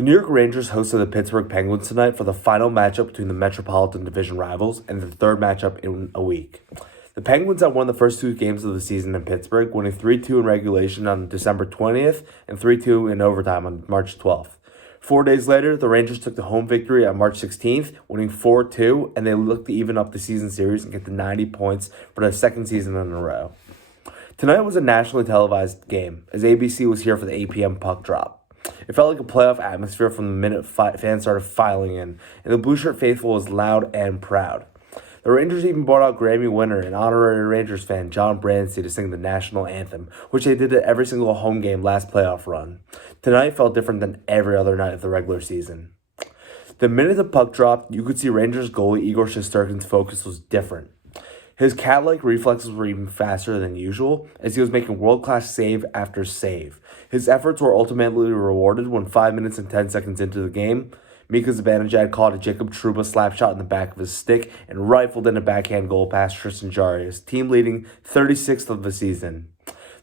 The New York Rangers hosted the Pittsburgh Penguins tonight for the final matchup between the Metropolitan Division rivals and the third matchup in a week. The Penguins had won the first two games of the season in Pittsburgh, winning 3-2 in regulation on December 20th and 3-2 in overtime on March 12th. 4 days later, the Rangers took the home victory on March 16th, winning 4-2, and they looked to even up the season series and get to 90 points for the second season in a row. Tonight was a nationally televised game, as ABC was here for the 8 p.m. puck drop. It felt like a playoff atmosphere from the minute fans started filing in, and the Blue Shirt faithful was loud and proud. The Rangers even brought out Grammy winner and honorary Rangers fan John Brandsey to sing the national anthem, which they did at every single home game last playoff run. Tonight felt different than every other night of the regular season. The minute the puck dropped, you could see Rangers goalie Igor Shesterkin's focus was different. His cat-like reflexes were even faster than usual, as he was making world-class save after save. His efforts were ultimately rewarded when 5 minutes and 10 seconds into the game, Mika Zibanejad caught a Jacob Trouba slap shot in the back of his stick and rifled in a backhand goal past Tristan Jarry, his team leading 36th of the season.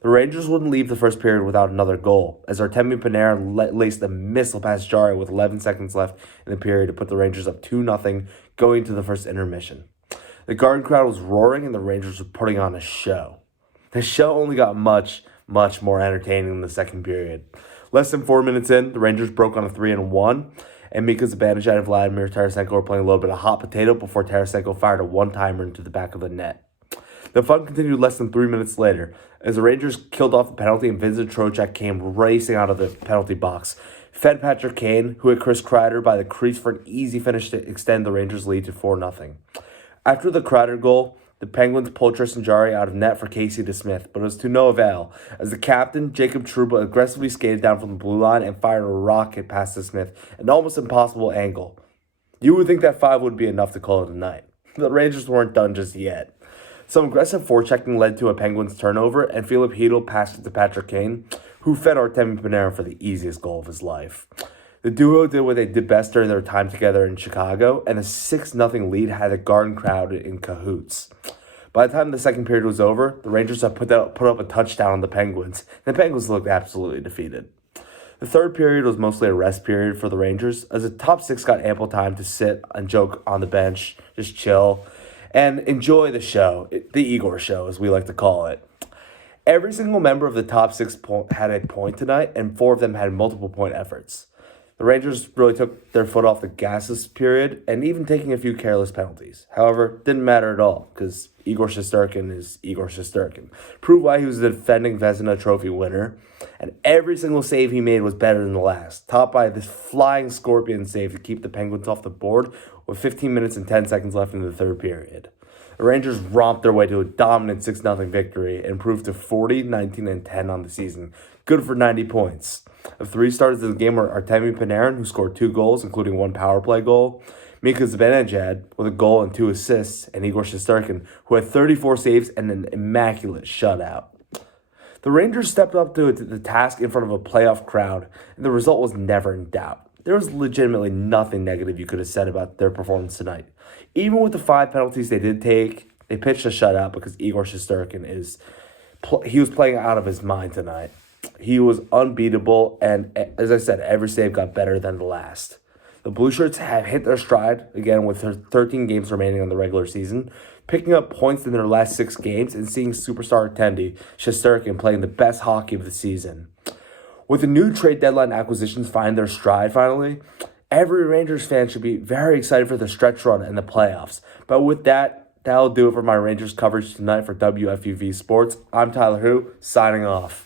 The Rangers wouldn't leave the first period without another goal, as Artemi Panarin laced a missile past Jarry with 11 seconds left in the period to put the Rangers up 2-0 going to the first intermission. The Garden crowd was roaring and the Rangers were putting on a show. The show only got much more entertaining in the second period. Less than 4 minutes in, the Rangers broke on a 3-1, and Mika Zibanejad and Vladimir Tarasenko were playing a little bit of hot potato before Tarasenko fired a one-timer into the back of the net. The fun continued less than 3 minutes later, as the Rangers killed off the penalty and Vincent Trocheck came racing out of the penalty box, fed Patrick Kane, who hit Chris Kreider by the crease for an easy finish to extend the Rangers' lead to 4-0. After the Kreider goal, the Penguins pulled Tristan Jarry out of net for Casey DeSmith, but it was to no avail, as the captain, Jacob Trouba, aggressively skated down from the blue line and fired a rocket past DeSmith, an almost impossible angle. You would think that 5 would be enough to call it a night. The Rangers weren't done just yet. Some aggressive forechecking led to a Penguins turnover, and Filip Chytil passed it to Patrick Kane, who fed Artemi Panarin for the easiest goal of his life. The duo did what they did best during their time together in Chicago, and a 6-0 lead had the Garden crowd in cahoots. By the time the second period was over, the Rangers had put up a touchdown on the Penguins, and the Penguins looked absolutely defeated. The third period was mostly a rest period for the Rangers, as the top six got ample time to sit and joke on the bench, just chill, and enjoy the show, the Igor show as we like to call it. Every single member of the top six had a point tonight, and 4 of them had multiple point efforts. The Rangers really took their foot off the gas this period, and even taking a few careless penalties. However, didn't matter at all, because Igor Shesterkin is Igor Shesterkin. Proved why he was the defending Vezina Trophy winner, and every single save he made was better than the last, topped by this flying scorpion save to keep the Penguins off the board with 15 minutes and 10 seconds left in the third period. The Rangers romped their way to a dominant 6-0 victory and improved to 40, 19, and 10 on the season. Good for 90 points. The 3 starters of the game were Artemi Panarin, who scored 2 goals, including 1 power play goal, Mika Zibanejad with a goal and 2 assists, and Igor Shesterkin, who had 34 saves and an immaculate shutout. The Rangers stepped up to the task in front of a playoff crowd, and the result was never in doubt. There was legitimately nothing negative you could have said about their performance tonight. Even with the 5 penalties they did take, they pitched a shutout because Igor Shesterkin he was playing out of his mind tonight. He was unbeatable, and as I said, every save got better than the last. The Blue Shirts have hit their stride, again, with 13 games remaining on the regular season, picking up points in their last 6 games and seeing superstar attendee Shesterkin playing the best hockey of the season. With the new trade deadline acquisitions finding their stride finally, every Rangers fan should be very excited for the stretch run and the playoffs. But with that, that'll do it for my Rangers coverage tonight for WFUV Sports. I'm Tyler Hu, signing off.